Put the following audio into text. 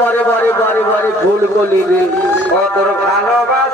বরে বরে বরে বরে ভুল কলি রে। তোর ভালোবাসা